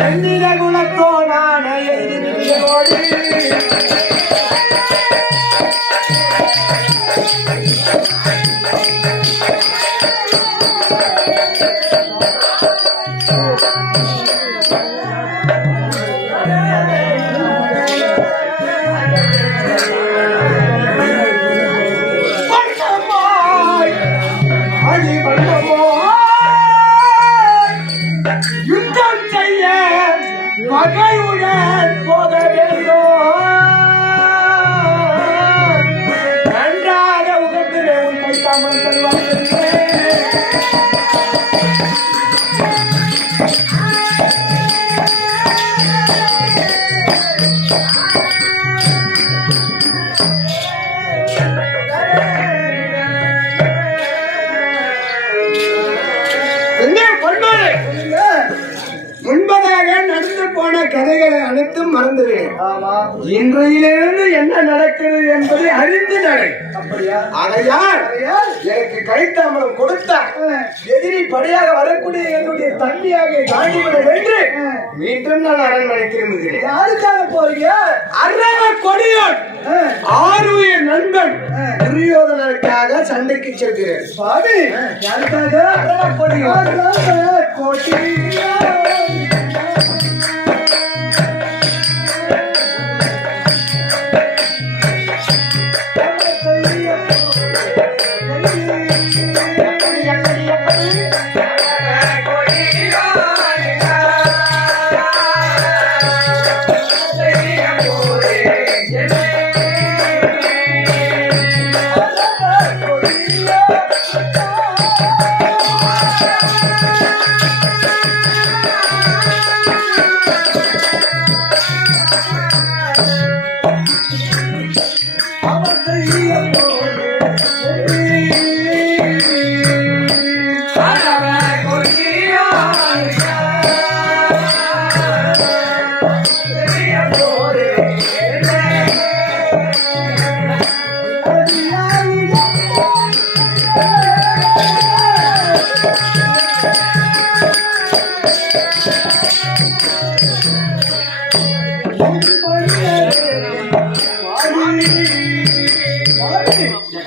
எண்ணில குணத்தோனான எதிரியோடு வண்ணமாய் கதைகளை அனைத்தும் மறந்துவிடு இன்றையிலிருந்து என்ன நடக்கிறது என்பதை அறிந்து நட. ஆகையால் எனக்கு கைத்தாமலம் கொடுத்தார். எதிரி படையாக வரக்கூடிய என்னுடைய தம்பியாக காண்டிவிட வென்று மீண்டும் நான் அரண்மனை திரும்புகிறேன். யாருக்காக போறீங்க? அரவ கொடியோன். ஆறுயிர் நண்பன். துரியோதனருக்காக சண்டைக்கு செல்கிறேன். சுவாமி யாருக்காக? அரவ கொடியோன்.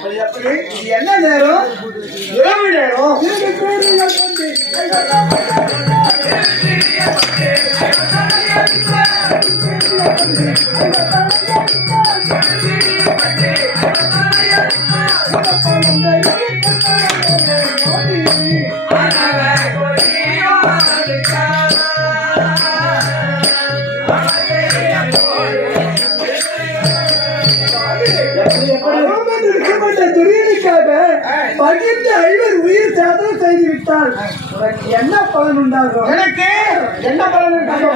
என்ன நேரம்? இரவு நேரம். துரியனுக்காக பகிர்ந்து ஐவர் உயிர் சேதம் செய்து விட்டால் உனக்கு என்ன பலன் உண்டாகும்? எனக்கு என்ன பலன் இருக்காதோ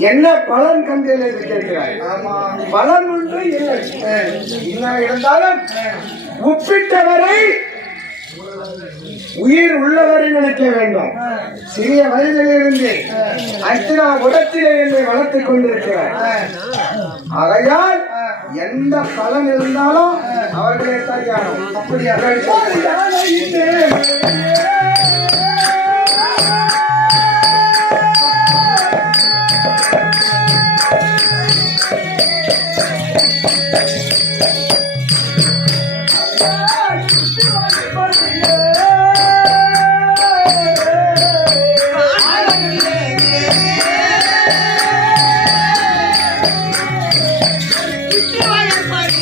என்ன பலன் என்று கேட்கிறாய்? பலன் ஒன்று இல்லை. இருந்தாலும் உப்பிட்டவரை உயிர் உள்ளவரை நினைக்க வேண்டும். சிறிய வயதிலிருந்து அர்ச்சனா உடத்திலே என்னை வளர்த்துக் கொண்டிருக்கிறார். ஆகையால் எந்த பலன் இருந்தாலும் அவர்களே தயாரம் அப்படியா அம்பாரி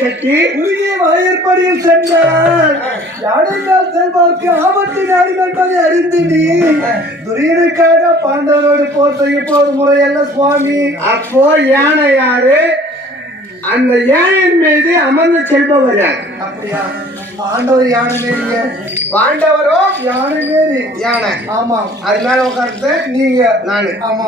கட்டி உருகிய வாயற்படியில் சென்றார். யானைக்கால் செல்வார்க்கு ஆபத்து நேரும் என்பதை அறிந்து நீ. துரியனுக்காக பாண்டவரோடு போர் செய்ய போர் முறையல்ல சுவாமி. அப்போ யானை யாரு? அந்த யானையின் மீது அமர்ந்து செல்பவர் அப்படியா? பாண்டவர் யானை மேறிய பாண்டவரோ? யானை மேரி யானை. ஆமாம். அது மேல உட்கார்ந்து நீங்க நானு. ஆமா